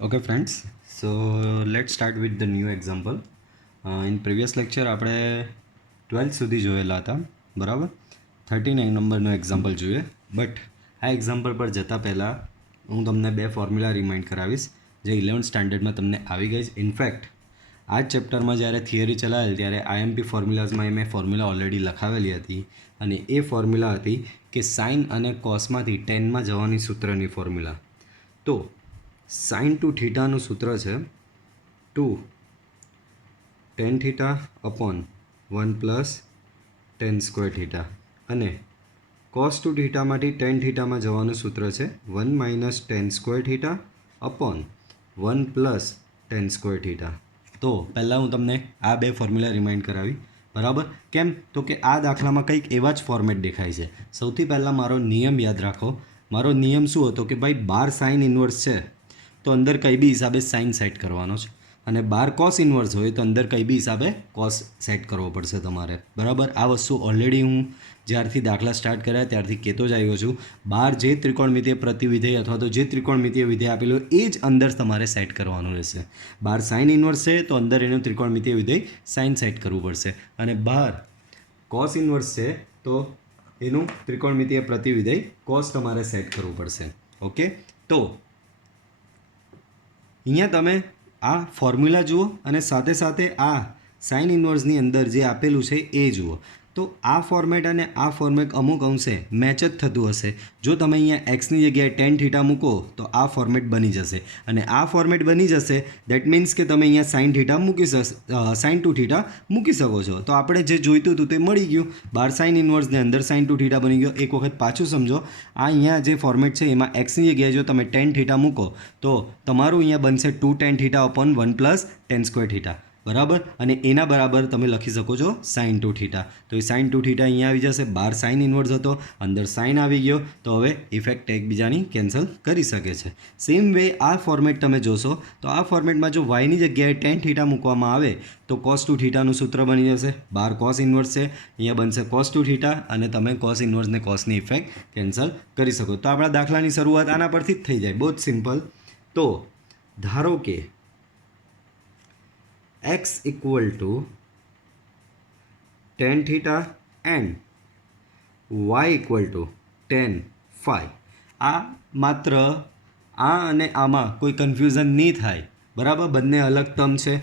Okay friends, so let's start with the new example. In previous lecture આપણે 12th સુધી જોયેલા હતા, બરાબર. 39 નંબરનું એક્ઝામ્પલ જોઈએ. બટ આ એક્ઝામ્પલ પર જતાં પહેલાં હું તમને બે ફોર્મ્યુલા રિમાઇન્ડ કરાવીશ જે 11th સ્ટાન્ડર્ડમાં તમને આવી ગઈ છે. ઇનફેક્ટ આ જ ચેપ્ટરમાં જ્યારે થિયરી ચલાવેલ ત્યારે આઈએમપી ફોર્મ્યુલાઝમાં મેં ફોર્મ્યુલા ઓલરેડી લખાવેલી હતી અને એ ફોર્મ્યુલા હતી કે સાઇન અને કોસમાંથી ટેનમાં જવાની સૂત્રની ફોર્મ્યુલા. તો સાઇન ટુ થીટાનું સૂત્ર છે 2 tan theta upon 1 plus ten square theta અને કોસ ટુ થીટામાંથી ટેન થીટામાં જવાનું સૂત્ર છે 1 minus ten square theta upon 1 plus ten square theta. તો પહેલાં હું તમને આ બે ફોર્મ્યુલા રિમાઇન્ડ કરાવી, બરાબર. કેમ તો કે આ દાખલામાં કંઈક એવા જ ફોર્મેટ દેખાય છે. સૌથી પહેલાં મારો નિયમ યાદ રાખો. મારો નિયમ શું હતો કે ભાઈ 12 સાઇન ઇન્વર્સ છે તો અંદર કંઈ બી હિસાબે સાઇન સેટ કરવાનો છે અને 12 કોસ ઇન્વર્સ હોય તો અંદર કંઈ બી હિસાબે કોસ સેટ કરવો પડશે તમારે, બરાબર. આ વસ્તુ ઓલરેડી હું જ્યારથી દાખલા સ્ટાર્ટ કર્યા ત્યારથી કહેતો જ આવ્યો છું. 12 જે ત્રિકોણમિતિય પ્રતિવિધેય અથવા તો જે ત્રિકોણમિતિય વિધેય આપેલું એ જ અંદર તમારે સેટ કરવાનું રહેશે. 12 સાઇન ઇન્વર્સ છે તો અંદર એનું ત્રિકોણમિતિય વિધેય સાઇન સેટ કરવું પડશે અને 12 કોસ ઇન્વર્સ છે તો એનું ત્રિકોણમિતિય પ્રતિવિધેય કોસ તમારે સેટ કરવું પડશે. ઓકે, તો અહીંયા તમે આ ફોર્મ્યુલા જુઓ અને સાથે સાથે આ સાઇન ઇન્વર્સની અંદર જે આપેલું છે એ જુઓ. તો આ ફોર્મેટ અને આ ફોર્મેટ અમુક અંશે મેચ જ થતું હશે. જો તમે અહીંયા એક્સની જગ્યાએ ટેન થીટા મૂકો તો આ ફોર્મેટ બની જશે અને આ ફોર્મેટ બની જશે દેટ મીન્સ કે તમે અહીંયા sine theta sine two theta મૂકી શકો છો. તો આપણે જે જોઈતું હતું તે મળી ગયું. 12 સાઇન ઇન્વર્સને અંદર સાઇન ટુ થીટા બની ગયો. એક વખત પાછું સમજો, આ અહીંયા જે ફોર્મેટ છે એમાં એક્સની જગ્યાએ જો તમે ટેન થીટા મૂકો તો તમારું અહીંયા બનશે 2 ten theta upon 1 plus ten square theta, બરાબર. અને એના બરાબર તમે લખી શકો છો સાઇન ટુ થીટા. તો એ સાઇન ટુ થીટા અહીંયા આવી જશે. 12 સાઇન ઇન્વર્સ હતો, અંદર સાઇન આવી ગયો તો હવે ઇફેક્ટ એકબીજાની કેન્સલ કરી શકે છે. સેમ વે આ ફોર્મેટ તમે જોશો તો આ ફોર્મેટમાં જો વાયની જગ્યાએ ટેન થીટા મૂકવામાં આવે તો કોસ ટુ થીટાનું સૂત્ર બની જશે. 12 કોસ ઇન્વર્સ છે, અહીંયા બનશે કોસ ટુ થીટા અને તમે કોસ ઇન્વર્સને કોસની ઇફેક્ટ કેન્સલ કરી શકો. તો આપણા દાખલાની શરૂઆત આના પરથી જ થઈ જાય, બહુ જ સિમ્પલ. તો ધારો કે x equal to tan theta and y equal to tan phi. આ માત્ર આ અને આમાં કોઈ કન્ફ્યુઝન નહીં થાય, બરાબર. બંને અલગ ટર્મ છે,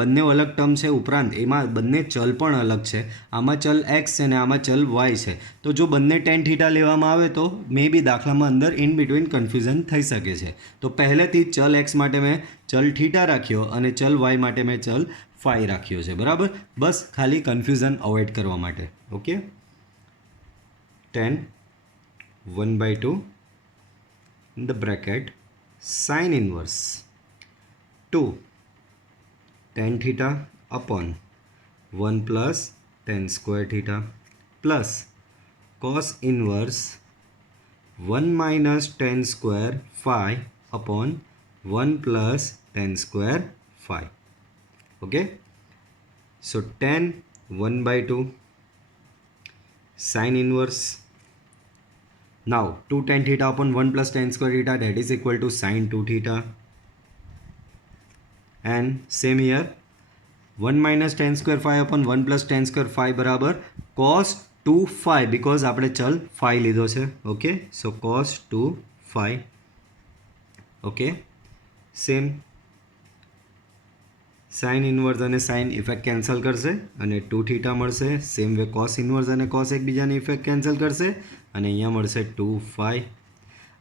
બંને અલગ ટર્મ છે, ઉપરાંત એમાં બંને ચલ પણ અલગ છે. આમાં ચલ એક્સ છે અને આમાં ચલ વાય છે. તો જો બંને ટેન થીટા લેવામાં આવે તો મે બી દાખલામાં અંદર ઇન બિટવીન કન્ફ્યુઝન થઈ શકે છે. તો પહેલેથી ચલ એક્સ માટે મેં ચલ થીટા રાખ્યો અને ચલ વાય માટે મેં ચલ ફાઈ રાખ્યો છે, બરાબર. બસ ખાલી કન્ફ્યુઝન અવોઇડ કરવા માટે. Okay, ten 1/2 in the bracket sin inverse 2 tan theta upon 1 plus tan square theta plus cos inverse 1 minus tan square phi upon 1 plus tan square phi. Okay, so tan 1/2 sin inverse. Now 2 tan theta upon 1 plus tan square theta, that is equal to sin 2 theta. And same here 1 minus tan square phi upon 1 plus tan square phi बराबर cos 2 phi, because આપણે ચલ phi લીધો છે. Okay, so cos 2 phi. Okay, same sine inverse અને sine effect cancel કરશે અને 2 theta મળશે. Same way cos inverse અને કોસ એકબીજાની ઇફેક્ટ કેન્સલ કરશે અને અહીંયા મળશે 2 phi.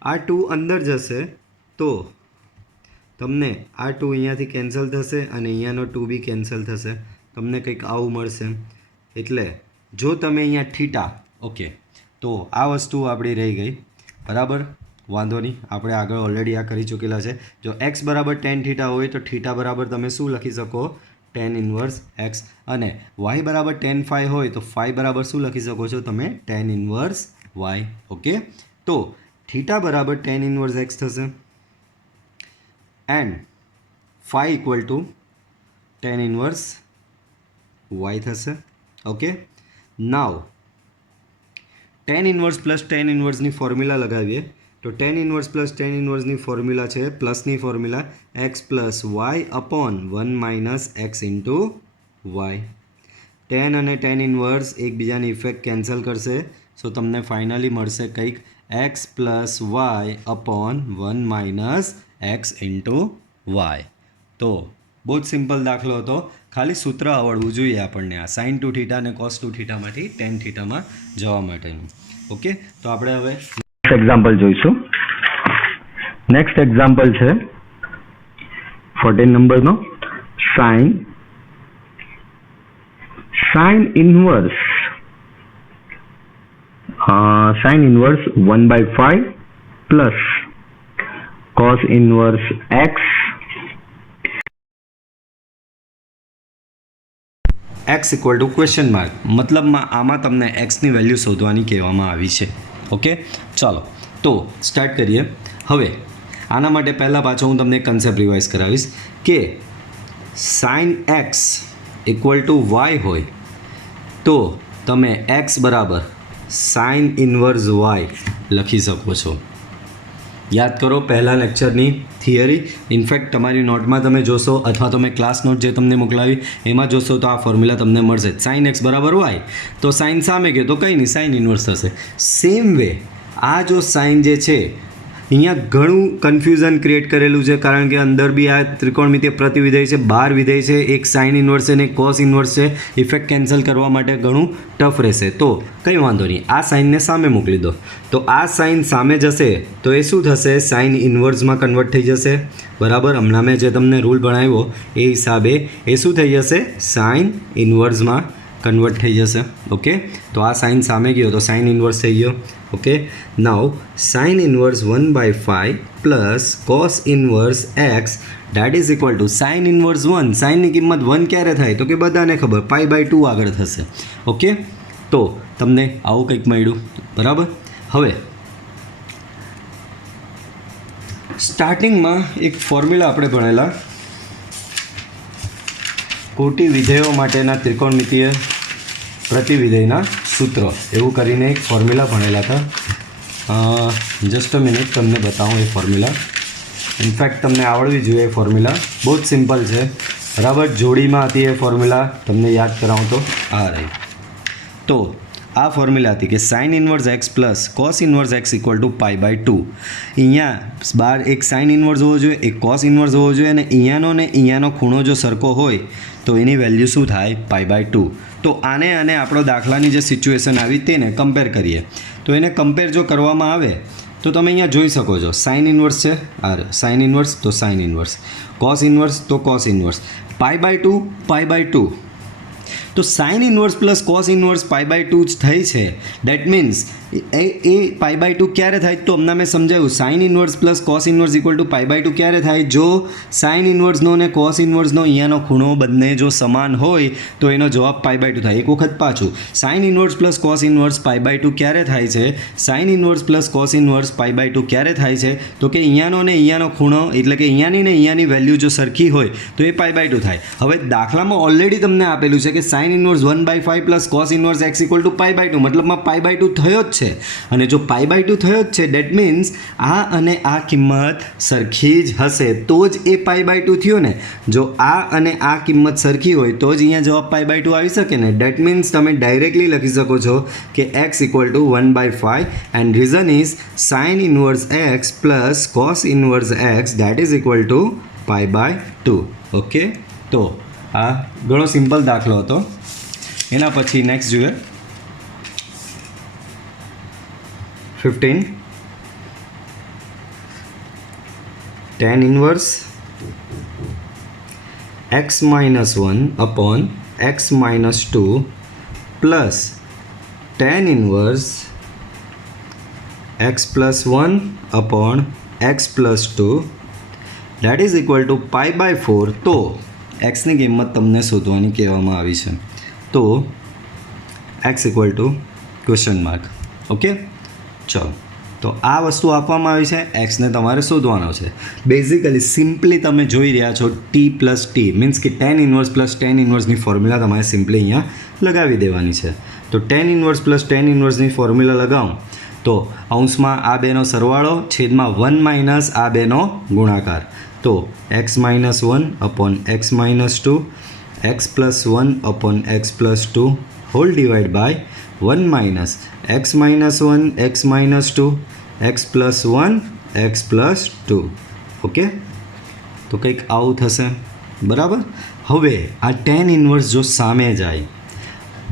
આ 2 અંદર જશે તો તમને આ 2 અહીંયાથી કેન્સલ થશે અને અહીંયાનો 2 બી કેન્સલ થશે. તમને કંઈક આવું મળશે. એટલે જો તમે અહીંયા થીટા, ઓકે, તો આ વસ્તુ આપણી રહી ગઈ, બરાબર. વાંધો નહીં, આપણે આગળ ઓલરેડી આ કરી ચૂકેલા છે. જો એક્સ બરાબર ટેન થીટા હોય તો થીટા બરાબર તમે શું લખી શકો, ટેન ઇન્વર્સ એક્સ. અને વાય બરાબર ટેન ફાઈ હોય તો ફાઈ બરાબર શું લખી શકો છો તમે, ટેન ઇન્વર્સ વાય. ઓકે, તો થીટા બરાબર ટેન ઇન્વર્સ એક્સ થશે and phi equal to tan inverse Y થશે. Okay, now tan inverse plus tan ઇન્વર્સની ફોર્મ્યુલા લગાવીએ તો ટેન ઇન્વર્સની ફોર્મ્યુલા છે પ્લસની formula X plus Y upon 1 minus x into Y. Tan અને ટેન ઇન્વર્સ એકબીજાની ઇફેક્ટ કેન્સલ કરશે, સો તમને ફાઇનલી મળશે કંઈક x plus Y upon 1 minus x into y. તો બહુ જ સિમ્પલ દાખલો હતો, ખાલી સૂત્ર આવડવું જોઈએ આપણને આ સાઇન 2 થીટા અને કોસ 2 થીટામાંથી ટેન થીટામાં જવા માટેનું. ઓકે, તો આપણે હવે એક્ઝામ્પલ જોઈશું. નેક્સ્ટ એક્ઝામ્પલ છે 14 નંબરનો sine inverse 1/5 plus cos inverse x equal two question mark. મતલબમાં આમાં તમને એક્સની વેલ્યુ શોધવાની કહેવામાં આવી છે. ઓકે, ચાલો તો સ્ટાર્ટ કરીએ. હવે આના માટે પહેલાં પાછો હું તમને કન્સેપ્ટ રિવાઇઝ કરાવીશ કે sine x equal to y હોય તો તમે એક્સ બરાબર સાઇન ઇન્વર્સ વાય લખી શકો છો. યાદ કરો પહેલાં લેક્ચરની થિયરી. ઇનફેક્ટ તમારી નોટમાં તમે જોશો અથવા તમે ક્લાસ નોટ જે તમને મોકલાવી એમાં જોશો તો આ ફોર્મ્યુલા તમને મળશે. સાઇન એક્સ બરાબર વાય તો સાઇન સામે ગયો તો કંઈ નહીં, સાઇન ઇન્વર્સ થશે. સેમ વે આ જો સાઇન જે છે અહીંયા ઘણું કન્ફ્યુઝન ક્રિએટ કરેલું છે, કારણ કે અંદર બી આ ત્રિકોણમિતિય પ્રતિવિધેય છે, બાર વિધેય છે, એક સાઇન ઇન્વર્સ છે ને એક કોસ ઇન્વર્સ છે. ઇફેક્ટ કેન્સલ કરવા માટે ઘણું ટફ રહેશે. તો કંઈ વાંધો નહીં, આ સાઇનને સામે મોકલી દો. તો આ સાઇન સામે જશે તો એ શું થશે, સાઇન ઇન્વર્સમાં કન્વર્ટ થઈ જશે. બરાબર, હમણાં મેં જે તમને રૂલ ભણાવ્યો એ હિસાબે એ શું થઈ જશે, સાઇન ઇન્વર્સમાં કન્વર્ટ થઈ જશે. ઓકે, તો આ સાઇન સામે ગયો તો સાઇન ઇન્વર્સ થઈ ગયો. Okay, now sign inverse 1/5 plus cos inverse X that is equal two sine inverse 1. સાઇનની કિંમત 1 ક્યારે થાય તો કે બધાને ખબર π/2 આગળ થશે. ઓકે, તો તમને આવું કંઈક મળ્યું. બરાબર, હવે સ્ટાર્ટિંગમાં એક ફોર્મ્યુલા આપણે ભણેલા કોટી વિધેયો માટેના ત્રિકોણમિતિય પ્રતિવિધેયના સૂત્ર, એવું કરીને એક ફોર્મ્યુલા ભણેલા હતા. જસ્ટ અ મિનિટ, તમને બતાવું એ ફોર્મ્યુલા. ઇનફેક્ટ તમને આવડવી જોઈએ એ ફોર્મ્યુલા, બહુ જ સિમ્પલ છે. બરાબર, જોડીમાં હતી એ ફોર્મ્યુલા, તમને યાદ કરાવું તો આ રહી. તો આ ફોર્મ્યુલા હતી કે sine inverse X plus cos inverse X equal to π/2. અહીંયા બાર એક સાઇન ઇન્વર્સ હોવો જોઈએ, એક કોસ ઇન્વર્સ હોવો જોઈએ, અને અહીંયાનો ખૂણો જો સરખો હોય તો એની વેલ્યુ શું થાય, π/2. તો આને અને આપણો દાખલાની જે સિચ્યુએશન આવી તેને કમ્પેર કરીએ. તો એને કમ્પેર જો કરવામાં આવે તો તમે અહીંયા જોઈ શકો છો સાઇન ઇન્વર્સ છે, સાઇન ઇન્વર્સ તો સાઇન ઇન્વર્સ, કોસ ઇન્વર્સ તો કોસ ઇન્વર્સ, π/2. તો sine inverse plus cos inverse π/2 જ થઈ છે. ડેટ મીન્સ એ π/2 ક્યારે થાય તો હમણાં મેં સમજાવ્યું, sine inverse plus cos inverse equal to π/2 ક્યારે થાય, જો સાઇન ઇન્વર્સનો અને કોસ ઇન્વર્સનો અહીંયાનો ખૂણો બંને જો સમાન હોય તો એનો જવાબ π/2 થાય. એક વખત પાછું, sine inverse plus cos inverse π/2 ક્યારે થાય છે, sine inverse plus cos inverse π/2 ક્યારે થાય છે તો કે અહીંયાનો અને અહીંયાનો ખૂણો એટલે કે અહીંયાની ને અહીંયાની વેલ્યુ જો સરખી હોય તો એ π/2 થાય. હવે દાખલામાં ઓલરેડી તમને આપેલું છે કે sine inverse 1/5 plus cos inverse X equal to π/2, મતલબમાં π/2 થયો જ છે. અને જો π/2 થયો જ છે ડેટ મીન્સ આ અને આ કિંમત સરખી જ હશે તો જ એ π/2 થયો ને. જો આ અને આ કિંમત સરખી હોય તો જ અહીંયા જવાબ π/2 આવી શકે ને. ડેટ મીન્સ તમે ડાયરેક્ટલી લખી શકો છો કે X equal to 1/5 and reason is sine inverse X plus cos inverse X that is equal to π/2. Okay, તો આ ઘણો સિમ્પલ દાખલો હતો. એના પછી નેક્સ્ટ જોઈએ 15 tan inverse x minus 1 upon x minus 2 plus tan inverse x plus 1 upon x plus 2 that is equal to π/4. તો xની કિંમત તમને શોધવાની કહેવામાં આવી છે. તો x equal to question mark. Okay, ચલો, તો આ વસ્તુ આપવામાં આવી છે, એક્સને તમારે શોધવાનો છે. બેઝિકલી સિમ્પલી તમે જોઈ રહ્યા છો ટી પ્લસ ટી મીન્સ કે ટેન ઇન્વર્સ પ્લસ ટેન ઇન્વર્સની ફોર્મ્યુલા તમારે સિમ્પલી અહીંયા લગાવી દેવાની છે. તો ટેન ઇન્વર્સ પ્લસ ટેન ઇન્વર્સની ફોર્મ્યુલા લગાવું તો અંશમાં આ બેનો સરવાળો છેદમાં 1 માઇનસ આ બેનો ગુણાકાર. તો x minus 1 upon x minus 2 x plus 1 upon x plus 2 whole divide by 1 minus x minus 1 x minus 2 x plus 1 x plus 2. Okay, તો કંઈક આવું થશે. બરાબર. હવે આ ટેન ઇન્વર્સ જો સામે જાય,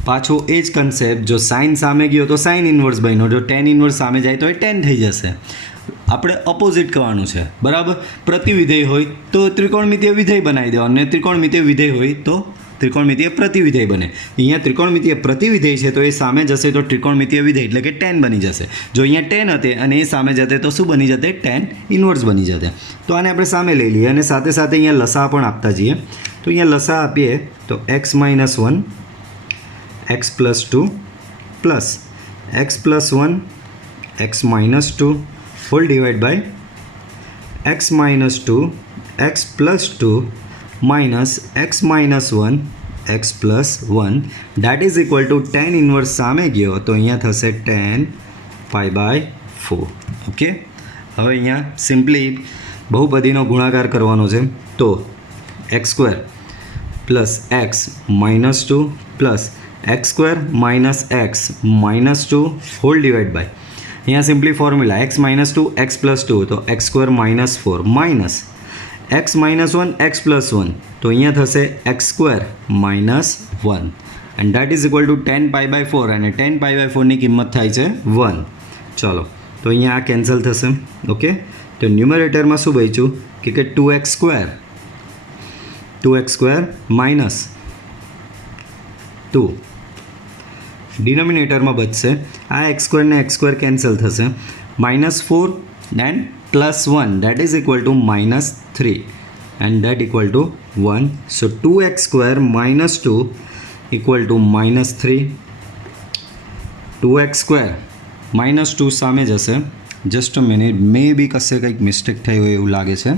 પાછો એ જ કન્સેપ્ટ, જો સાઇન સામે ગયો તો સાઇન ઇન્વર્સ બન્યો, જો ટેન ઇન્વર્સ સામે જાય તો એ ટેન થઈ જશે. આપણે ઓપોઝિટ કરવાનું છે. બરાબર. પ્રતિવિધેય હોય તો ત્રિકોણમિતીય વિધેય બનાવી દેવાનું, અને ત્રિકોણમિતીય વિધેય હોય તો ત્રિકોણમિતીય પ્રતિવિધેય બને. અહીંયા ત્રિકોણમિતીય પ્રતિવિધેય છે તો એ સામે જશે તો ત્રિકોણમિતીય વિધેય એટલે કે ટેન બની જશે. જો અહીંયા ટેન હતી અને એ સામે જતે તો શું બની જતે? ટેન ઇન્વર્સ બની જતે. તો આને આપણે સામે લઈ લઈએ અને સાથે સાથે અહીંયા લસા પણ આપતા જઈએ. તો અહીંયા લસા આપીએ તો x minus 1 x plus 2 plus x plus 1 x minus 2 whole divide by x minus 2 x plus 2 minus x minus 1 x plus 1 that is equal to tan inverse સામે ગયો તો અહીંયા થશે ટેન પાઈ બાય 4. ઓકે, હવે અહીંયા simply બહુપદીનો ગુણાકાર કરવાનો છે. તો x square plus x minus 2 plus x square minus x minus 2 whole divide by, અહીંયા simply formula x minus 2 x plus 2 તો x square minus 4 minus x minus 1 x plus 1 તો અહીંયા થશે x square minus 1 and that is equal to 10 pi by 4 અને 10 pi by 4ની કિંમત થાય છે 1. ચાલો, તો અહીંયા આ કેન્સલ થશે. ઓકે, તો ન્યુમરેટરમાં શું બચ્યું કે 2x સ્ક્વેર માઇનસ 2. ડિનોમિનેટરમાં બચશે આ x સ્ક્વેર ને x સ્ક્વેર કેન્સલ થશે, minus 4 and plus 1 that is equal two minus 3 and that equal to 1. So 2x square minus 2 equal to minus 3. 2x square minus 2 સામે જશે. Just a minute, મે બી કશે કંઈક mistake થઈ હોય એવું લાગે છે.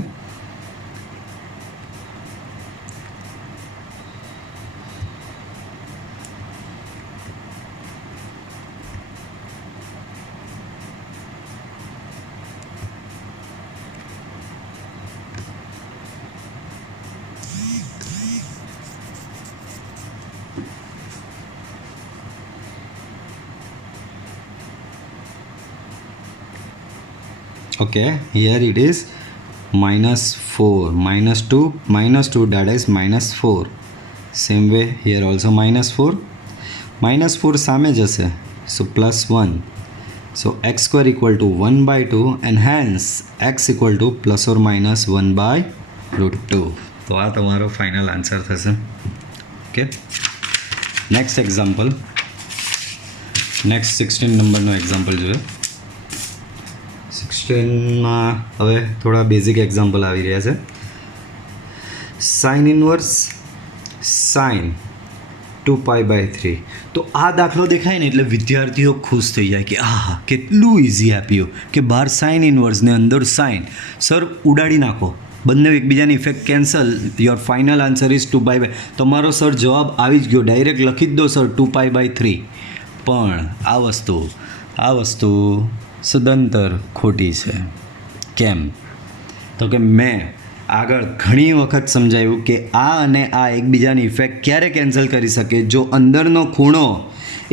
Okay, here it is minus 4, minus 2 that is minus 4. Same way here also minus 4. Minus 4 સામે જશે, so plus 1. So x square equal to 1 by 2 and hence x equal to plus or minus 1 by root 2. તો આ તમારો final answer થશે. Okay, next example, next 16 નંબરનો example જોઈએ. 16માં હવે થોડા બેઝિક એક્ઝામ્પલ આવી રહ્યા છે. Sine inverse sine 2 pi by 3. તો આ દાખલો દેખાય ને એટલે વિદ્યાર્થીઓ ખુશ થઈ જાય કે આહા કેટલું ઇઝી આપ્યું કે બહાર સાઇન ઇન્વર્સ ને અંદર સાઇન. સર ઉડાડી નાખો, બંને એકબીજાની effect cancel, your final answer is 2 pi by. તમારો સર જવાબ આવી જ ગયો, ડાયરેક્ટ લખી જ દો સર 2 પાઈ બાય 3. પણ આ વસ્તુ સદંતર ખોટી છે. કેમ? તો કે મેં આગળ ઘણી વખત સમજાવ્યું કે આ અને આ એકબીજાની ઇફેક્ટ ક્યારે કેન્સલ કરી શકે? જો અંદરનો ખૂણો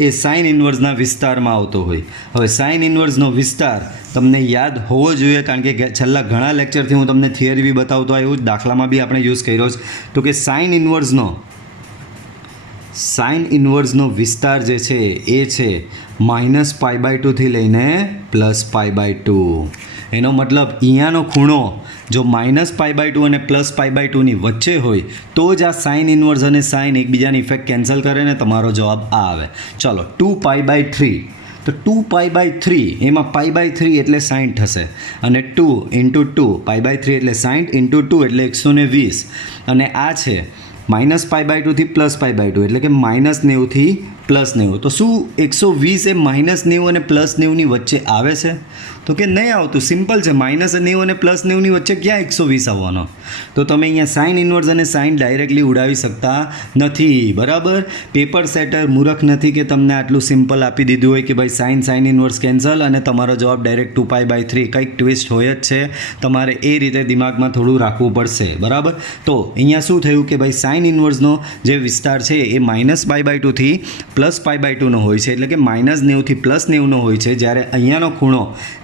એ સાઇન ઇન્વર્સના વિસ્તારમાં આવતો હોય. હવે સાઇન ઇન્વર્સનો વિસ્તાર તમને યાદ હોવો જોઈએ, કારણ કે છેલ્લા ઘણા લેક્ચરથી હું તમને થિયરી બી બતાવતો આવ્યો, દાખલામાં બી આપણે યુઝ કર્યો છે. તો કે સાઇન ઇન્વર્સનો વિસ્તાર જે છે એ છે માઇનસ પાઈ બાય 2થી લઈને પ્લસ પાઈ બાય 2. એનો મતલબ અહીંયાનો ખૂણો જો માઇનસ પાઈ બાય 2 અને પ્લસ પાઈ બાય 2ની વચ્ચે હોય તો જ આ સાઇન ઇન્વર્સ અને સાઇન એકબીજાની ઇફેક્ટ કેન્સલ કરે ને તમારો જવાબ આ આવે. ચલો 2 પાઈ બાય 3, તો 2 પાઈ બાય 3 એમાં પાઈ બાય 3 એટલે 60 થશે અને 2 ઇન્ટુ 2 પાઈ બાય 3 એટલે 60 ઇન્ટુ 2 એટલે 120 અને આ છે માઇનસ પાઈ બાય 2થી પ્લસ પાઈ બાય 2 એટલે કે માઇનસ 90થી પ્લસ 90. તો શું 120 એ માઇનસ 90 અને પ્લસ 90ની વચ્ચે આવે છે? તો કે નહીં આવતું, સિમ્પલ છે. -90 અને +90 વચ્ચે ક્યાં 120 આવવાનો? તો તમે અહીંયા સાઇન ઇન્વર્સ અને સાઇન ડાયરેક્ટલી ઉડાવી શકતા નથી. બરાબર, પેપર સેટર મૂર્ખ નથી કે તમને આટલું સિમ્પલ આપી દીધું હોય કે ભાઈ સાઇન ઇન્વર્સ કેન્સલ અને તમારો જવાબ ડાયરેક્ટ 2π/3. કંઈક ટ્વિસ્ટ હોય જ છે, તમારે એ રીતે દિમાગમાં થોડું રાખવું પડશે. બરાબર, તો અહીંયા શું થયું કે ભાઈ સાઇન ઇન્વર્સનો જે વિસ્તાર છે એ -π/2 થી +π/2 નો હોય છે, એટલે કે -90 થી +90 નો હોય છે. જ્યારે અહીંયાનો ખૂણો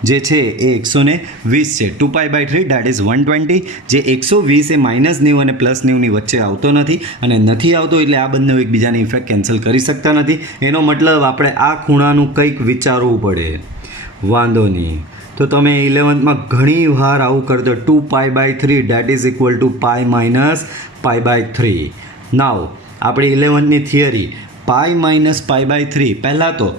જે છે એ 120 છે. 2π/3 દેટ ઇઝ 120. જે 120 એ -90 અને +90 ની વચ્ચે આવતો નથી, અને નથી આવતો એટલે આ બંને એકબીજાની ઇફેક્ટ કેન્સલ કરી શકતા નથી. એનો મતલબ આપણે આ ખૂણાનું કંઈક વિચારવું પડે. વાંધો નહીં, તો તમે 11th ઘણી વાર આવું કરતો. 2π/3 દેટ ઇઝ ઇક્વલ ટુ π - π/3. નાવ આપણે 11th થિયરી π - π/3. પહેલાં તો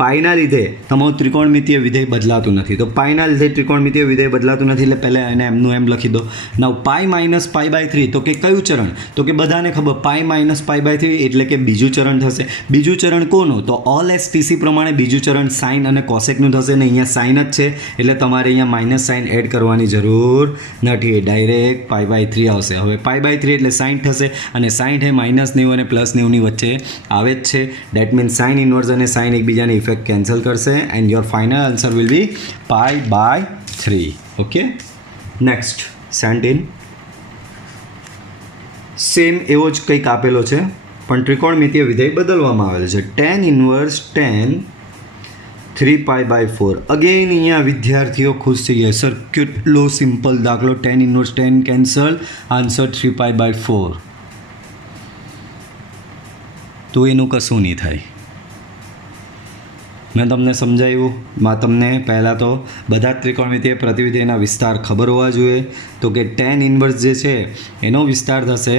પાઈના લીધે તમારું ત્રિકોણમિતીય વિધેય બદલાતું નથી. તો પાઈના લીધે ત્રિકોણમિતીય વિધેય બદલાતું નથી એટલે પહેલાં એને એમનું એમ લખી દો. નાવ π - π/3, તો કે કયું ચરણ? તો કે બધાને ખબર π - π/3 એટલે કે બીજું ચરણ થશે. બીજું ચરણ કોનું? તો ઓલ STC પ્રમાણે બીજું ચરણ સાઇન અને કોસેકનું થશે. ને અહીંયા સાઇન જ છે એટલે તમારે અહીંયા માઇનસ સાઇન એડ કરવાની જરૂર નથી, ડાયરેક્ટ π/3 આવશે. હવે π/3 એટલે 60 થશે, અને 60 એ -90 અને +90 ની વચ્ચે આવે જ છે. ડેટ મીન્સ સાઇન ઇન્વર્સ અને સાઇન એકબીજાની ઇફેક્ટ કેન્સલ કરશે, and your final answer will be π/3. Okay, next 17. Same એવો જ કંઈક આપેલો છે, પણ ત્રિકોણમિતીય વિધેય બદલવામાં આવેલ છે. tan inverse tan 3π/4. અગેન અહીંયા વિદ્યાર્થીઓ ખુશ થઈ જાય, સર કેટલો સિમ્પલ દાખલો, tan inverse tan cancel, answer 3π/4. તો એનું કશું નહીં થાય. મેં તમને સમજાવ્યું. તમને પહેલાં તો બધા જ ત્રિકોણમિતીય પ્રતિવિધેયના વિસ્તાર ખબર હોવા જોઈએ. તો કે tan ઇન્વર્સ જે છે એનો વિસ્તાર થશે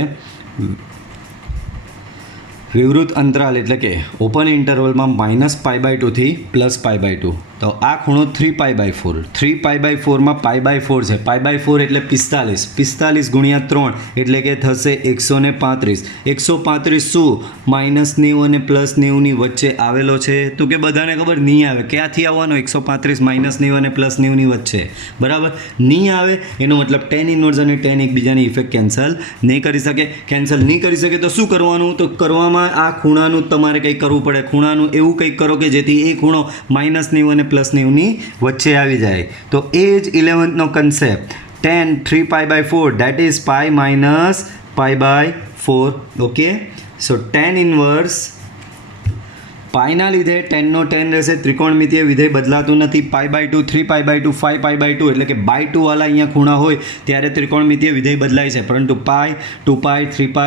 વિવૃત અંતરાલ એટલે કે ઓપન ઇન્ટરવલમાં -π/2 થી +π/2. તો આ ખૂણો 3π/4. 3π/4માં π/4 છે. π/4 એટલે 45. 45 ગુણ્યા 3 એટલે કે થશે 135. 135 શું? -90 અને +90 ની વચ્ચે આવેલો છે? તો કે બધાને ખબર નહીં આવે. ક્યાંથી આવવાનો? 135 -90 અને +90 ની વચ્ચે. બરાબર, નહીં આવે એનો મતલબ tan ઇન્વર્સ અને tan એકબીજાની ઇફેક્ટ કેન્સલ નહીં કરી શકે. કેન્સલ નહીં કરી શકે તો શું કરવાનું? તો કરવામાં આ ખૂણાનું તમારે કંઈક કરવું પડે. ખૂણાનું એવું કંઈક કરો કે જેથી એ ખૂણો -90 અને +90 ની વચ્ચે આવી જાય. તો એ જ 11th concept, tan 3π/4 that is π - π/4. Okay, so tan inverse પાઈના લીધે ટેનનો ટેન રહેશે. ત્રિકોણમિતીય વિધેય બદલાતું નથી. π/2 3π/2 5π/2 એટલે કે /2 વાળા અહીંયા ખૂણા હોય ત્યારે ત્રિકોણમિતીય વિધેય બદલાય છે, પરંતુ π 2π 3π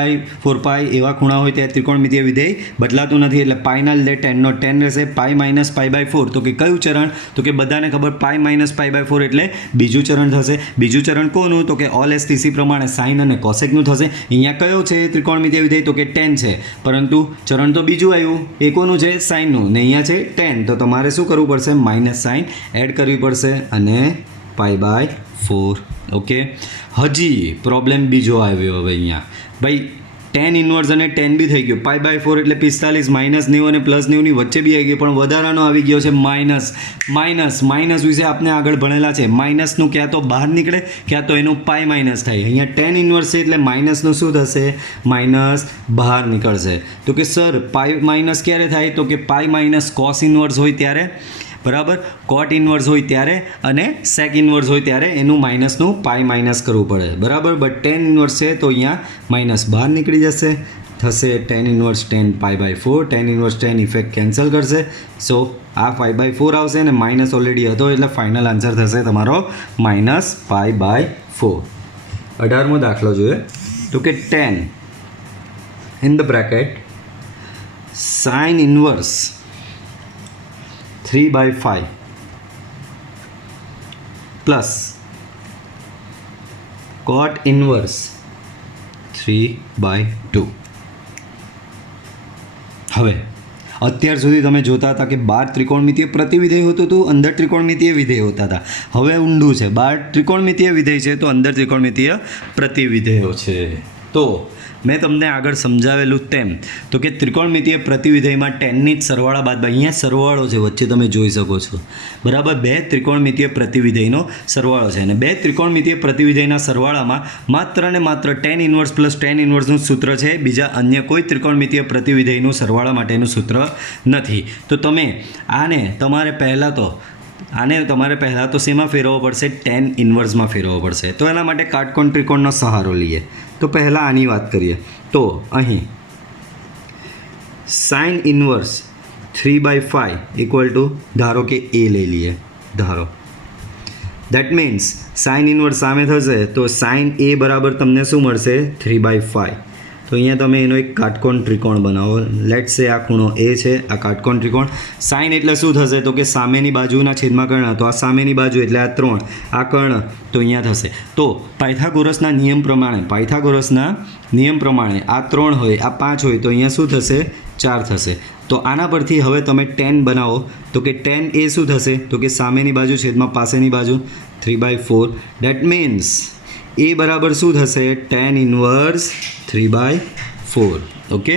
4π એવા ખૂણા હોય ત્યારે ત્રિકોણમિતીય વિધેય બદલાતું નથી. એટલે પાઈના લીધે ટેનનો ટેન રહેશે. π - π/4. તો કે કયું ચરણ? તો કે બધાને ખબર π - π/4 એટલે બીજું ચરણ થશે. બીજું ચરણ કોનું? તો કે ઓલ STC પ્રમાણે સાઇન અને કોસેકનું થશે. અહીંયા કયો છે ત્રિકોણમિતીય વિધેય? તો કે ટેન છે, પરંતુ ચરણ તો બીજું આવ્યું. એ કોનું છે? સાઇનનું. ને અહીંયા છે ટેન. તો તમારે શું કરવું પડશે? માઇનસ સાઇન એડ કરવી પડશે અને π/4. ઓકે, હજી પ્રોબ્લેમ બીજો આવ્યો. હવે અહીંયા ભાઈ tan ઇન્વર્સ અને tan બી થઈ ગયો. π/4 એટલે 45 -90 અને +90 ની વચ્ચે બી આવી ગયો, પણ વધારાનો આવી ગયો છે માઇનસ વિશે આપણે આગળ ભણેલા છે. માઇનસનું ક્યાં તો બહાર નીકળે ક્યાં તો એનું π માઇનસ થાય. અહીંયા tan ઇન્વર્સ છે એટલે માઇનસનું શું થશે? માઇનસ બહાર નીકળશે. તો કે સર π માઇનસ ક્યારે થાય? તો કે π - cos ઇન્વર્સ હોય ત્યારે, બરાબર, કોટ ઇન્વર્સ હોય ત્યારે અને સેક ઇન્વર્સ હોય ત્યારે એનું માઇનસનું π માઇનસ કરવું પડે. બરાબર, બટ tan ઇન્વર્સ છે તો અહીંયા માઇનસ બહાર નીકળી જશે. થશે tan inverse tan π/4. tan inverse tan effect cancel કરશે. સો આ 5/4 આવશે અને માઇનસ ઓલરેડી હતો એટલે ફાઇનલ આન્સર થશે તમારો -π/4. 18મો દાખલો જોઈએ. તો કે tan in the bracket sin inverse 3/5 plus cot inverse 3/2. હવે અત્યાર સુધી તમે જોતા હતા કે બહાર ત્રિકોણમિતીય પ્રતિવિધેય હોતું હતું, અંદર ત્રિકોણમિતીય વિધેય હોતા હતા. હવે ઊંડું છે, બહાર ત્રિકોણમિતીય વિધેય છે તો અંદર ત્રિકોણમિતીય પ્રતિવિધેયો છે. તો મેં તમને આગળ સમજાવેલું તેમ તો કે ત્રિકોણમિતિય પ્રતિવિધેયમાં ટેનની જ સરવાળા બાદ અહીંયા સરવાળો છે વચ્ચે તમે જોઈ શકો છો બરાબર. બે ત્રિકોણમિતિય પ્રતિવિધેયનો સરવાળો છે અને બે ત્રિકોણમિતિય પ્રતિવિધેયના સરવાળામાં માત્ર ને માત્ર ટેન ઇન્વર્સ પ્લસ ટેન ઇન્વર્સનું સૂત્ર છે, બીજા અન્ય કોઈ ત્રિકોણમિતિય પ્રતિવિધેયનું સરવાળા માટેનું સૂત્ર નથી. તો તમે તમારે પહેલાં તો શેમાં ફેરવવો પડશે? ટેન ઇન્વર્સમાં ફેરવવો પડશે. તો એના માટે કાટકોણ ત્રિકોણનો સહારો લઈએ. તો પહેલાં આની વાત કરીએ તો અહીં સાઇન ઇન્વર્સ 3/5 ઇક્વલ ટુ ધારો કે એ લઈ લઈએ. દેટ મીન્સ સાઇન ઇન્વર્સ સામે થશે તો સાઇન એ બરાબર તમને શું મળશે? 3/5. તો અહીંયા તમે એનો એક કાટકોણ ત્રિકોણ બનાવો. લેટ્સ સે આ ખૂણો એ છે, આ કાટકોણ ત્રિકોણ. સાઇન એટલે શું થશે? તો કે સામેની બાજુના છેદમાં કર્ણ, તો આ સામેની બાજુ એટલે આ 3, આ કર્ણ તો અહીંયા થશે. તો પાયથાગોરસના નિયમ પ્રમાણે આ 3 હોય, આ 5 હોય તો અહીંયા શું થશે? 4 થશે. તો આના પરથી હવે તમે 10 બનાવો તો કે 10 એ શું થશે? તો કે સામેની બાજુ છેદમાં પાસેની બાજુ 3/4. ડેટ મીન્સ એ બરાબર શું થશે? Tan inverse 3/4. ઓકે,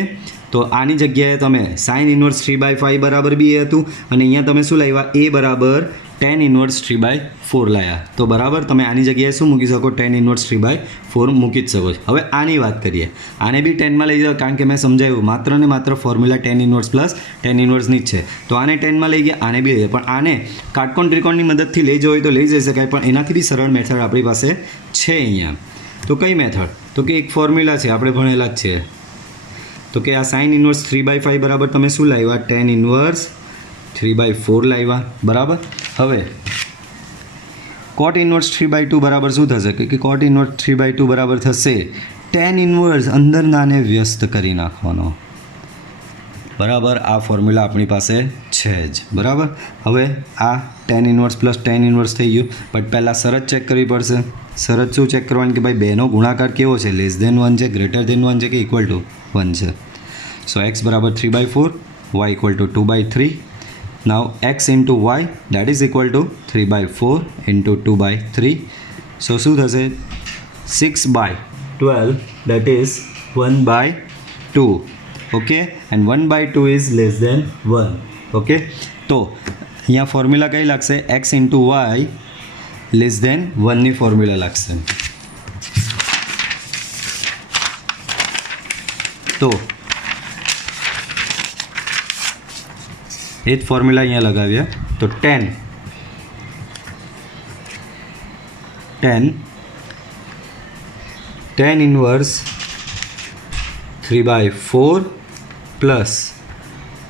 તો આની જગ્યાએ તમે સાઇન ઇન્વર્સ 3/5 બરાબર બી હતું અને અહીંયા તમે શું લાવ્યા? એ બરાબર ટેન ઇન્વર્સ 3/4 લાવ્યા. તો બરાબર તમે આની જગ્યાએ શું મૂકી શકો? ટેન ઇન્વર્સ 3/4 મૂકી જ શકો છો. હવે આની વાત કરીએ. આને બી 10માં લઈ જાઓ કારણ કે મેં સમજાવ્યું માત્ર ને માત્ર formula tan inverse plus tan ઇન્વર્સની જ છે. તો આને 10માં લઈ ગયા, આને બી લઈ જાય. પણ આને કાટકોણ ત્રિકોણની મદદથી લઈ જવું હોય તો લઈ જઈ શકાય, પણ એનાથી બી સરળ મેથડ આપણી પાસે છે અહીંયા. તો કઈ મેથડ? તો કે એક ફોર્મ્યુલા છે, આપણે ભણેલા જ છે. તો કે આ સાઇન ઇન્વર્સ 3/5 બરાબર તમે શું લાવ્યા? ટેન ઇન્વર્સ 3/4 લાવ્યા. બરાબર. હવે કોટ ઇન્વર્સ 3/2 બરાબર શું થશે? કે કોટ ઇન્વર્સ 3/2 બરાબર થશે ટેન ઇન્વર્સ અંદરનાને વ્યસ્ત કરી નાખવાનો. બરાબર, આ ફોર્મ્યુલા આપણી પાસે છે જ. બરાબર. હવે આ ten inverse plus tan inverse થઈ ગયું, બટ પહેલાં શરત ચેક કરવી પડશે. શરત શું ચેક કરવાની? કે ભાઈ બેનો ગુણાકાર કેવો છે? લેસ ધેન 1 છે, ગ્રેટર ધેન 1 છે કે ઇક્વલ ટુ 1 છે? સો x બરાબર 3/4, y equal to 2/3. Now x into y that is equal to 3/4 into 2/3. So શું થશે? 6/12 that is 1/2. Okay, and 1/2 is less than 1. Okay, તો અહીંયા ફોર્મ્યુલા કઈ લાગશે? x into y less than 1ની ફોર્મ્યુલા લાગશે. તો એ જ ફોર્મ્યુલા અહીંયા લગાવ્યા. તો 10 ઇન્વર્સ 3/4 પ્લસ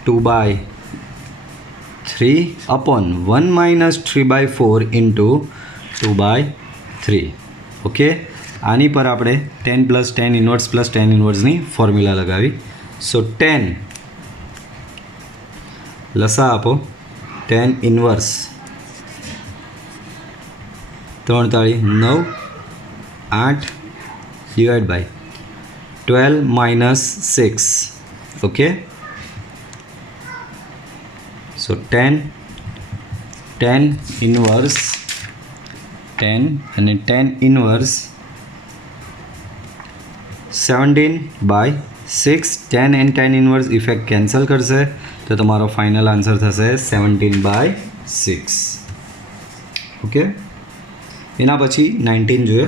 2/3 અપોન 1 માઇનસ 3/4 ઇન્ટુ 2/3. ઓકે, આની પર આપણે 10 પ્લસ 10 ઇન્વર્સ પ્લસ 10 ઇન્વર્સની ફોર્મ્યુલા લગાવી. સો 10 લસા આપો. 10 ઇન્વર્સ 3 તાળી 9 8 divide by 12 minus 6. Okay, so 10 inverse 10 અને 10 inverse 17/6. 10 and 10 inverse effect cancel કરશે તો તમારો ફાઇનલ આન્સર થશે 17/6. ઓકે, એના પછી 19 જોઈએ.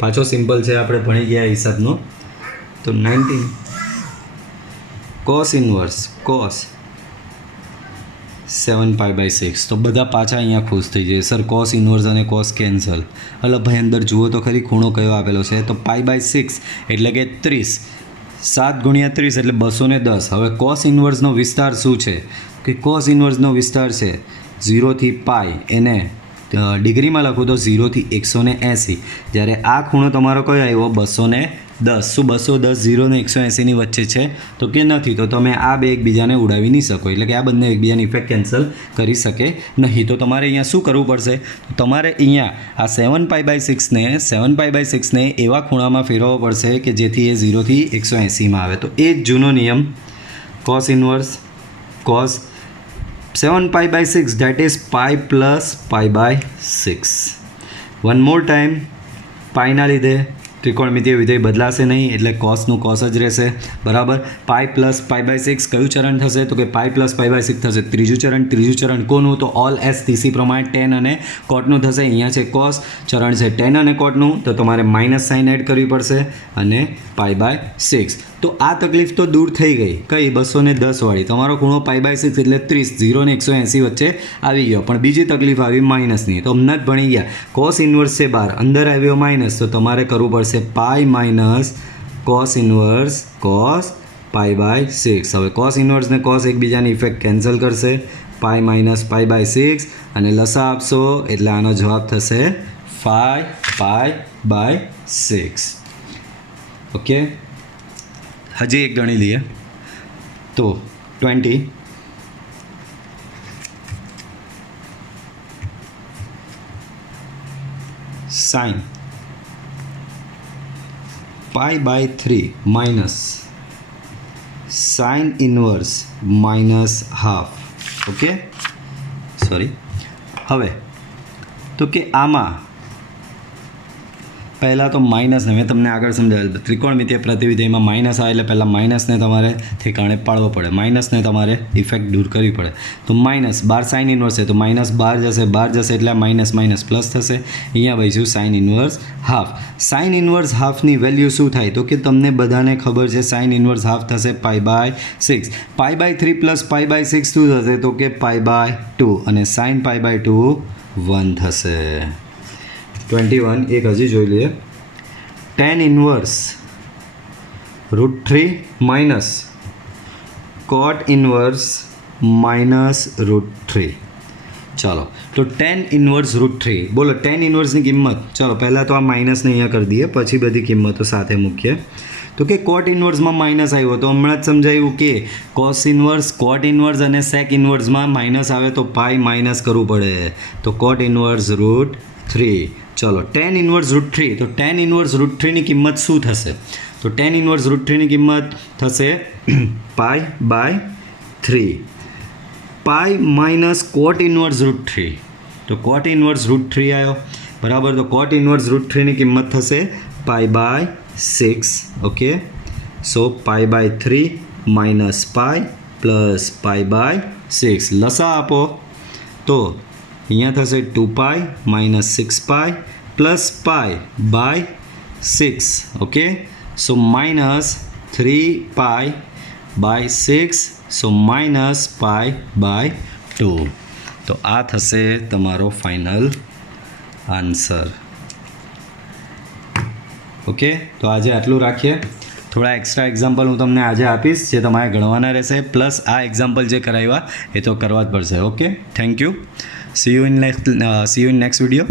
પાછો સિમ્પલ છે, આપણે ભણી ગયા હિસાબનો. તો 19 કોસ ઇન્વર્સ કોસ 7π/6. તો બધા પાછા અહીંયા ખુશ થઈ જાય. સર કોસ ઇન્વર્સ અને કોસ કેન્સલ. હલો ભાઈ અંદર જુઓ તો ખરી ખૂણો કયો આપેલો છે? તો π/6 એટલે કે 30. 7 × 30 એટલે 210. હવે કોસ ઇન્વર્સનો વિસ્તાર શું છે? કે કોસ ઇન્વર્સનો વિસ્તાર છે 0 થી π. એને ડિગ્રીમાં લખું તો 0 થી 180. જ્યારે આ ખૂણો તમારો કયો આવ્યો? 210. શું 210 0 ને 180ની વચ્ચે છે? તો કે નથી. તો તમે આ બે એકબીજાને ઉડાવી નહીં શકો, એટલે કે આ બંને એકબીજાની ઇફેક્ટ કેન્સલ કરી શકે નહીં. તો તમારે અહીંયા શું કરવું પડશે? તમારે અહીંયા આ 7π/6ને એવા ખૂણામાં ફેરવવો પડશે કે જેથી એ 0 થી 180માં આવે. તો એ જ જૂનો નિયમ cos inverse cos 7π/6 that is π plus π/6. One more time પાઈના લીધે ત્રિકોણમિતિય વિધેય બદલાશે નહીં એટલે કોસનું કોસ જ રહેશે બરાબર. પાઈ પ્લસ પાઈ બાય 6 કયું ચરણ થશે તો કે પાઈ પ્લસ પાઈ બાય 6 થશે ત્રીજું ચરણ કોનું તો ઓલ એસ ટીસી પ્રમાણે ટેન અને કોટનું થશે. અહીંયા છે કોસ, ચરણ છે ટેન અને કોટનું, તો તમારે માઇનસ સાઇન એડ કરવી પડશે અને પાઈ બાય 6. તો આ તકલીફ તો દૂર થઈ ગઈ. કઈ 210 વાળી, તમારો ખૂણો પાઈ બાય 6 એટલે 30, 0 ને 180 વચ્ચે આવી ગયો. પણ બીજી તકલીફ આવી માઇનસની, તો હમણાં જ ભણી ગયા. કોસ ઇન્વર્સ છે 12, અંદર આવ્યો માઇનસ, તો તમારે કરવું પડશે pi minus cos inverse cos pi by 6. હવે કોસ ઇન્વર્સ ને કોસ એકબીજાની ઇફેક્ટ કેન્સલ કરશે, પાઈ માઇનસ પાઈ બાય 6 અને લસા આપશો એટલે આનો જવાબ થશે 5 પાઈ બાય 6. ઓકે, હજી એક ગણી લઈએ તો 20 sine pi by 3 minus sine inverse minus half. Okay, sorry. હવે તો કે આમાં પહેલાં તો માઇનસને મેં તમને આગળ સમજાવેલ, ત્રિકોણમિતિય પ્રતિવિધેયમાં માઇનસ આવે એટલે પહેલાં માઇનસને તમારે ઠેકાણે પાડવો પડે, માઇનસને તમારે ઇફેક્ટ દૂર કરવી પડે. તો માઇનસ 12 સાઇન ઇન્વર્સ છે તો માઇનસ 12 જશે એટલે માઇનસ માઇનસ પ્લસ થશે. અહીંયા વહીશું sine inverse half. Sine inverse હાફની વેલ્યુ શું થાય તો કે તમને બધાને ખબર છે સાઇન ઇન્વર્સ હાફ થશે pi by 6. Pi by 3 plus pi by 6 શું થશે તો કે પાઈ બાય 2 અને સાઇન પાઈ બાય 2 1 થશે. 21 એક હજી જોઈ લઈએ. tan inverse √3 minus cot inverse minus √3. ચાલો, તો tan ઇન્વર્સ √3, બોલો tan ઇન્વર્સની કિંમત. ચાલો પહેલાં તો આ માઇનસને અહીંયા કરી દઈએ, પછી બધી કિંમતો સાથે મૂકીએ. તો કે કોટ ઇન્વર્સમાં માઇનસ આવ્યો તો હમણાં જ સમજાયું કે કોસ ઇન્વર્સ, કોટ ઇન્વર્સ અને સેક ઇન્વર્સમાં માઇનસ આવે તો પાઈ માઇનસ કરવું પડે. તો કોટ ઇન્વર્સ √3. ચલો tan ઇન્વર્સ √3, તો tan ઇન્વર્સ √3ની કિંમત શું થશે તો tan ઇન્વર્સ √3ની કિંમત થશે pi by 3. Pi minus cot inverse √3, તો કોટ ઇન્વર્સ √3 આવ્યો બરાબર. તો કોટ ઇન્વર્સ √3ની કિંમત થશે pi by 6. Okay, so pi by 3 minus pi plus pi by 6. લસા આપો તો અહીંયા થશે 2 pi minus 6 pi plus pi by 6. Okay, so minus 3 pi by 6, so minus pi by 2. તો આ થશે તમારો ફાઇનલ આન્સર. ઓકે, તો આજે આટલું રાખીએ. થોડા એક્સ્ટ્રા એક્ઝામ્પલ હું તમને આજે આપીશ જે તમારે ગણવાના રહેશે, પ્લસ આ એક્ઝામ્પલ જે કરાવ્યા એ તો કરવા જ પડશે. Okay, thank you. See you in next video.